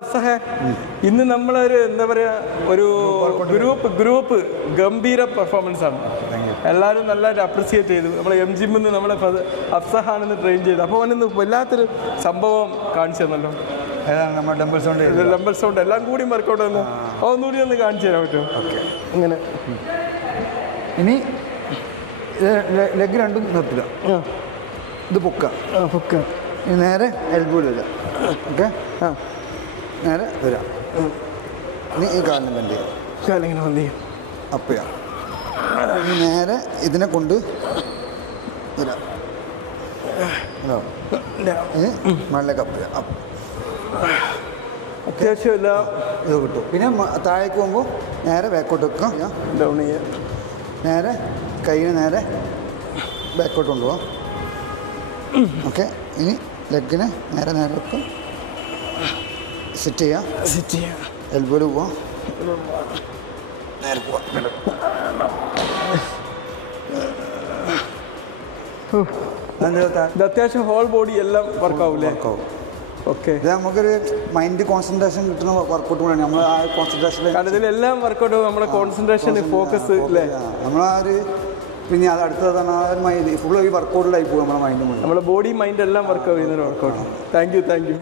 സഹേ, ഇന്ന് നമ്മളൊരു എന്താ പറയാ ഒരു ഗ്രൂപ്പ് ഗ്രൂപ്പ് ഗംഭീര പെർഫോമൻസ് ആണ്. എല്ലാവരും നല്ല അപ്രിസിയേറ്റ് ചെയ്തു. നമ്മളെ എം ജിമ്മിൽ നിന്ന് നമ്മളെ അഫ്സഹാണെന്ന് ട്രെയിൻ ചെയ്തു. അപ്പോൾ അവനൊന്ന് വല്ലാത്തൊരു സംഭവം കാണിച്ചു തന്നല്ലോ. ഡംബൽ കൊണ്ട് ലംബൽ സൗണ്ട് എല്ലാം കൂടി വർക്കൗട്ട് അപ്പോൾ ഒന്നുകൂടി ഒന്ന് കാണിച്ചു തരാൻ പറ്റുമോ? ഇങ്ങനെ. ഇനി ലെഗ് രണ്ടും നിർത്തുക ഇത് പൊക്ക പൊക്ക. നേരെ എൽബോയിൽ വരിക ഓക്കെ? ആ. നേരെ വരാം. നീ ഈ കാലിന് ബെൻഡ് ചെയ്യാം കാലിങ്ങനെ വന്നു അപ്പ് ചെയ്യാം ഇനി നേരെ ഇതിനെ കൊണ്ട് വരാം. മണ്ണിലേക്ക് അപ്പ്. അത്യാവശ്യം എല്ലാം ഇത് കിട്ടും. പിന്നെ താഴേക്ക് പോകുമ്പോൾ നേരെ ബാക്കോട്ട് വെക്കുക ഡൗൺ ചെയ്യാം. നേരെ കൈയിന് നേരെ ബാക്കോട്ട് കൊണ്ടുപോകാം ഓക്കെ ഇനി ലെഗിന് നേരെ നേരെ വെക്കും. സെറ്റ് ചെയ്യാം സെറ്റ് ചെയ്യാം എൽബോയിൽ പോവാം നേരെ പോവാം ഇത് അത്യാവശ്യം ഹോൾ ബോഡി എല്ലാം വർക്കാവില്ലേ വർക്കാവും ഓക്കെ ഇത് നമുക്കൊരു മൈൻഡ് കോൺസെൻട്രേഷൻ കിട്ടുന്ന വർക്കൗട്ട് കൂടെയാണ്. നമ്മൾ ആ കോൺസെൻട്രേഷൻ കാരണം ഇതിലെല്ലാം വർക്കൗട്ട് നമ്മുടെ കോൺസെൻട്രേഷൻ ഫോക്കസ് അല്ലേ നമ്മൾ ആ. ഒരു പിന്നെ അത് അടുത്തതാണ് ആ ഒരു മൈൻഡ് ഫുൾ ഈ വർക്കൗട്ടിലായി പോകും നമ്മുടെ മൈൻഡ് നമ്മുടെ ബോഡി മൈൻഡ് എല്ലാം വർക്ക് ചെയ്യുന്ന ഒരു workout thank you thank you